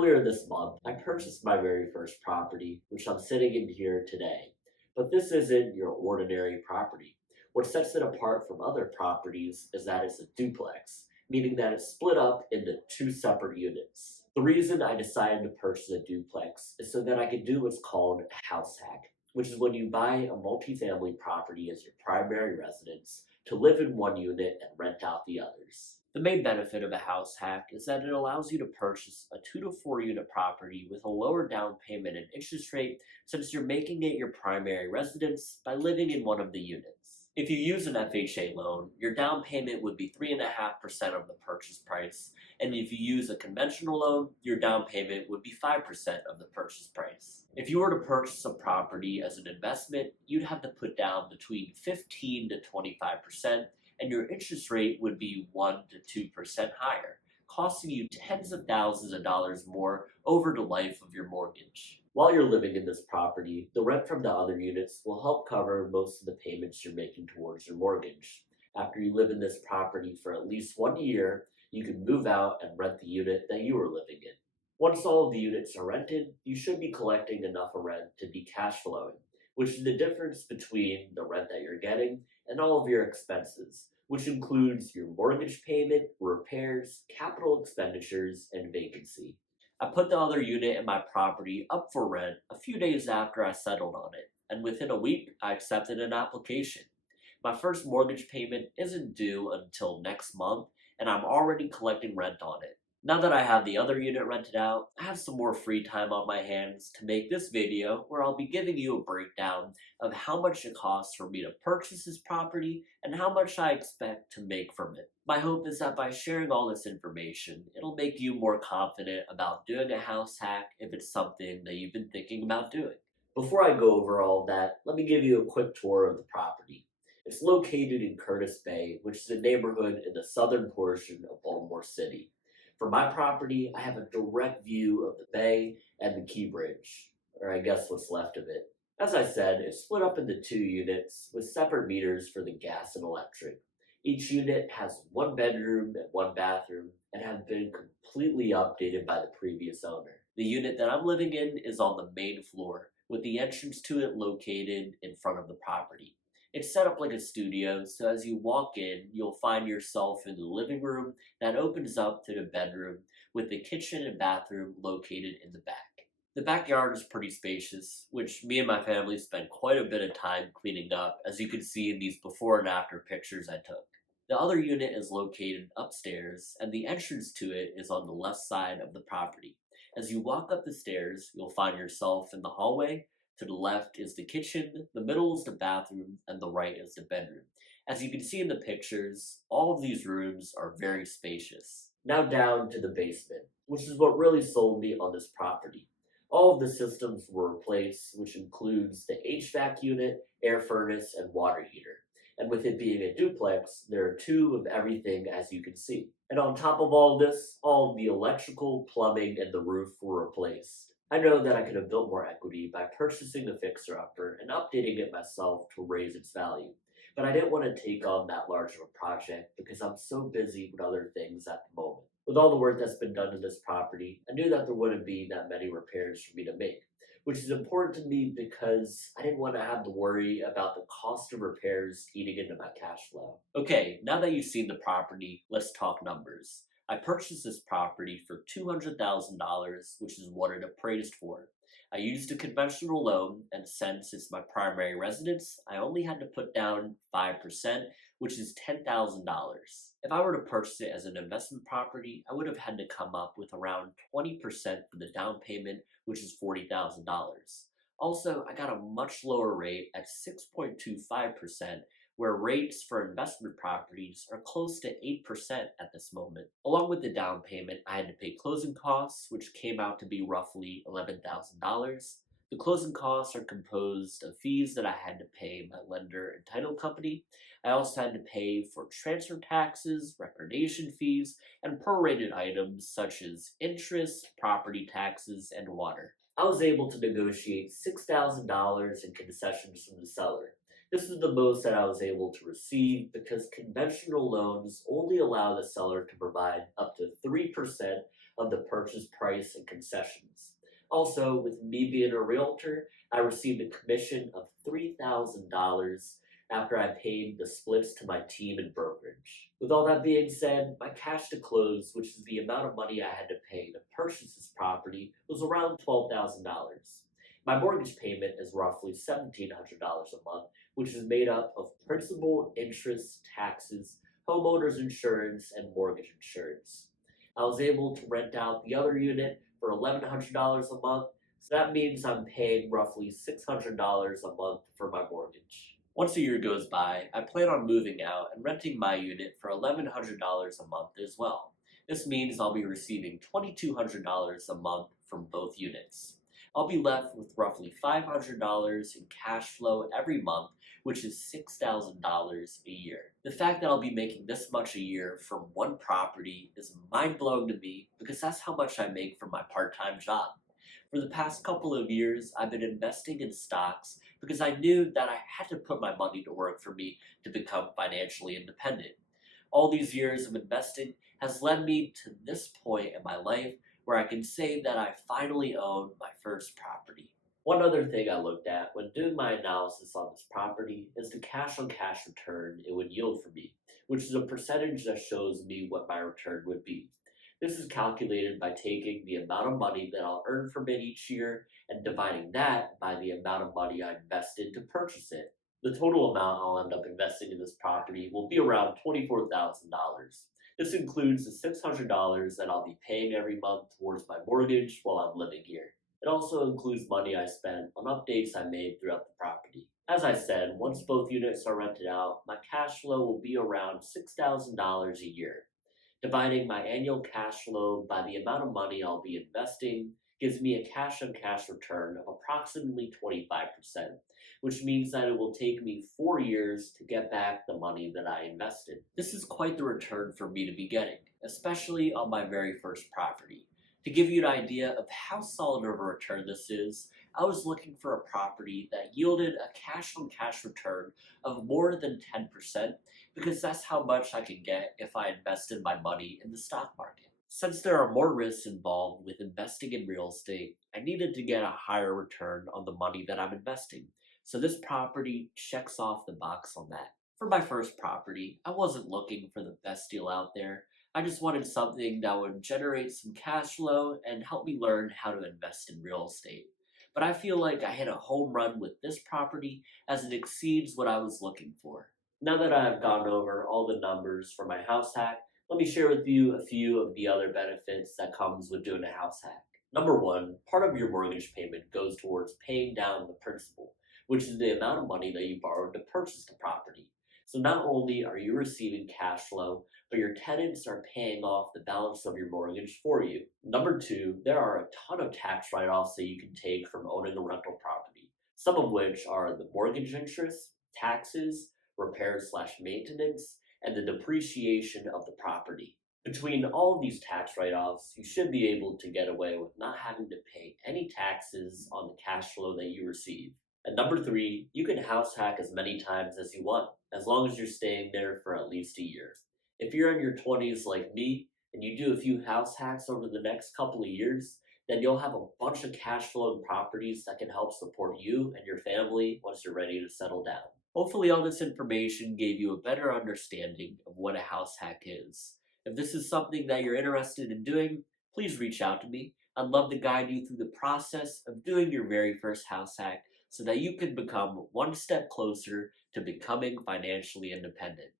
Earlier this month, I purchased my very first property, which I'm sitting in here today. But this isn't your ordinary property. What sets it apart from other properties is that it's a duplex, meaning that it's split up into two separate units. The reason I decided to purchase a duplex is so that I could do what's called a house hack, which is when you buy a multifamily property as your primary residence to live in one unit and rent out the others. The main benefit of a house hack is that it allows you to purchase a 2 to 4 unit property with a lower down payment and interest rate since you're making it your primary residence by living in one of the units. If you use an FHA loan, your down payment would be 3.5% of the purchase price, and if you use a conventional loan, your down payment would be 5% of the purchase price. If you were to purchase a property as an investment, you'd have to put down between 15 to 25%, and your interest rate would be 1 to 2% higher, costing you tens of thousands of dollars more over the life of your mortgage. While you're living in this property, the rent from the other units will help cover most of the payments you're making towards your mortgage. After you live in this property for at least 1 year, you can move out and rent the unit that you are living in. Once all of the units are rented, you should be collecting enough rent to be cash flowing, which is the difference between the rent that you're getting and all of your expenses, which includes your mortgage payment, repairs, capital expenditures, and vacancy. I put the other unit in my property up for rent a few days after I settled on it, and within a week, I accepted an application. My first mortgage payment isn't due until next month, and I'm already collecting rent on it. Now that I have the other unit rented out, I have some more free time on my hands to make this video where I'll be giving you a breakdown of how much it costs for me to purchase this property and how much I expect to make from it. My hope is that by sharing all this information, it'll make you more confident about doing a house hack if it's something that you've been thinking about doing. Before I go over all of that, let me give you a quick tour of the property. It's located in Curtis Bay, which is a neighborhood in the southern portion of Baltimore City. For my property, I have a direct view of the bay and the Key Bridge, or I guess what's left of it. As I said, it's split up into 2 units with separate meters for the gas and electric. Each unit has 1 bedroom and 1 bathroom and have been completely updated by the previous owner. The unit that I'm living in is on the main floor, with the entrance to it located in front of the property. It's set up like a studio, so as you walk in, you'll find yourself in the living room that opens up to the bedroom, with the kitchen and bathroom located in the back. The backyard is pretty spacious, which me and my family spent quite a bit of time cleaning up, as you can see in these before and after pictures I took. The other unit is located upstairs, and the entrance to it is on the left side of the property. As you walk up the stairs, you'll find yourself in the hallway. To the left is the kitchen, the middle is the bathroom, and the right is the bedroom. As you can see in the pictures, all of these rooms are very spacious. Now down to the basement, which is what really sold me on this property. All of the systems were replaced, which includes the HVAC unit, air furnace, and water heater. And with it being a duplex, there are 2 of everything as you can see. And on top of all this, all of the electrical, plumbing, and the roof were replaced. I know that I could have built more equity by purchasing the fixer-upper and updating it myself to raise its value, but I didn't want to take on that large of a project because I'm so busy with other things at the moment. With all the work that's been done to this property, I knew that there wouldn't be that many repairs for me to make, which is important to me because I didn't want to have to worry about the cost of repairs eating into my cash flow. Okay, now that you've seen the property, let's talk numbers. I purchased this property for $200,000, which is what it appraised for. I used a conventional loan, and since it's my primary residence, I only had to put down 5%, which is $10,000. If I were to purchase it as an investment property, I would have had to come up with around 20% for the down payment, which is $40,000. Also, I got a much lower rate at 6.25%, where rates for investment properties are close to 8% at this moment. Along with the down payment, I had to pay closing costs, which came out to be roughly $11,000. The closing costs are composed of fees that I had to pay my lender and title company. I also had to pay for transfer taxes, recordation fees, and prorated items such as interest, property taxes, and water. I was able to negotiate $6,000 in concessions from the seller. This is the most that I was able to receive because conventional loans only allow the seller to provide up to 3% of the purchase price and concessions. Also, with me being a realtor, I received a commission of $3,000 after I paid the splits to my team in brokerage. With all that being said, my cash to close, which is the amount of money I had to pay to purchase this property, was around $12,000. My mortgage payment is roughly $1,700 a month, which is made up of principal, interest, taxes, homeowners insurance, and mortgage insurance. I was able to rent out the other unit for $1,100 a month, so that means I'm paying roughly $600 a month for my mortgage. Once a year goes by, I plan on moving out and renting my unit for $1,100 a month as well. This means I'll be receiving $2,200 a month from both units. I'll be left with roughly $500 in cash flow every month, which is $6,000 a year. The fact that I'll be making this much a year from one property is mind-blowing to me because that's how much I make from my part-time job. For the past couple of years, I've been investing in stocks because I knew that I had to put my money to work for me to become financially independent. All these years of investing has led me to this point in my life where I can say that I finally own my first property. One other thing I looked at when doing my analysis on this property is the cash on cash return it would yield for me, which is a percentage that shows me what my return would be. This is calculated by taking the amount of money that I'll earn from it each year and dividing that by the amount of money I invested to purchase it. The total amount I'll end up investing in this property will be around $24,000. This includes the $600 that I'll be paying every month towards my mortgage while I'm living here. It also includes money I spent on updates I made throughout the property. As I said, once both units are rented out, my cash flow will be around $6,000 a year. Dividing my annual cash flow by the amount of money I'll be investing gives me a cash on cash return of approximately 25%, which means that it will take me 4 years to get back the money that I invested. This is quite the return for me to be getting, especially on my very first property. To give you an idea of how solid of a return this is, I was looking for a property that yielded a cash on cash return of more than 10% because that's how much I could get if I invested my money in the stock market. Since there are more risks involved with investing in real estate, I needed to get a higher return on the money that I'm investing. So this property checks off the box on that. For my first property, I wasn't looking for the best deal out there. I just wanted something that would generate some cash flow and help me learn how to invest in real estate. But I feel like I hit a home run with this property as it exceeds what I was looking for. Now that I've gone over all the numbers for my house hack, let me share with you a few of the other benefits that comes with doing a house hack. Number one, part of your mortgage payment goes towards paying down the principal, which is the amount of money that you borrowed to purchase the property. So not only are you receiving cash flow, but your tenants are paying off the balance of your mortgage for you. Number two, there are a ton of tax write-offs that you can take from owning a rental property, some of which are the mortgage interest, taxes, repairs/maintenance, and the depreciation of the property. Between all of these tax write-offs, you should be able to get away with not having to pay any taxes on the cash flow that you receive. And number three, you can house hack as many times as you want, as long as you're staying there for at least a year. If you're in your 20s like me, and you do a few house hacks over the next couple of years, then you'll have a bunch of cash flowing properties that can help support you and your family once you're ready to settle down. Hopefully all this information gave you a better understanding of what a house hack is. If this is something that you're interested in doing, please reach out to me. I'd love to guide you through the process of doing your very first house hack so that you can become one step closer to becoming financially independent.